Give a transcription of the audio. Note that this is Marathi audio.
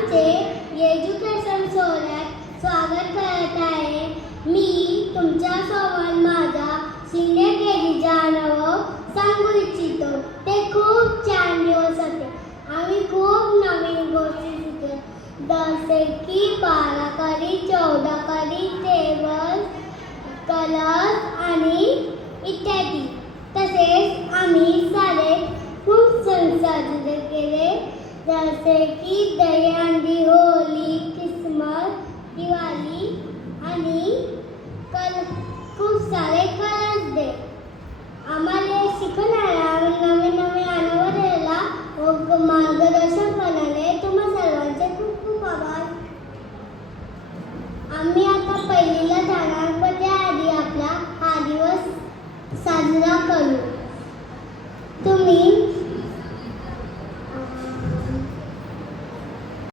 आमचे एज्युकेशन सोहळ्यात स्वागत करत आहे. मी तुमच्यासोबत माझा सिनियर केजीचा अनुभव सांगू इच्छितो. ते खूप छान दिवस होते. आम्ही खूप नवीन गोष्टी शिकलो, जसे की बाराखडी, चौदाखडी, टेबल, कलर्स आणि इत्यादी. तसेच आम्ही सारे खूप सण साजरे केले, जसे की दहीहंडी, होळी, ख्रिसमस, दिवाळी आणि खूप सारे कलर्स डे. आम्हाला शिकवणारा नवीन नवीन अनुभव दिला व मार्गदर्शन करणारा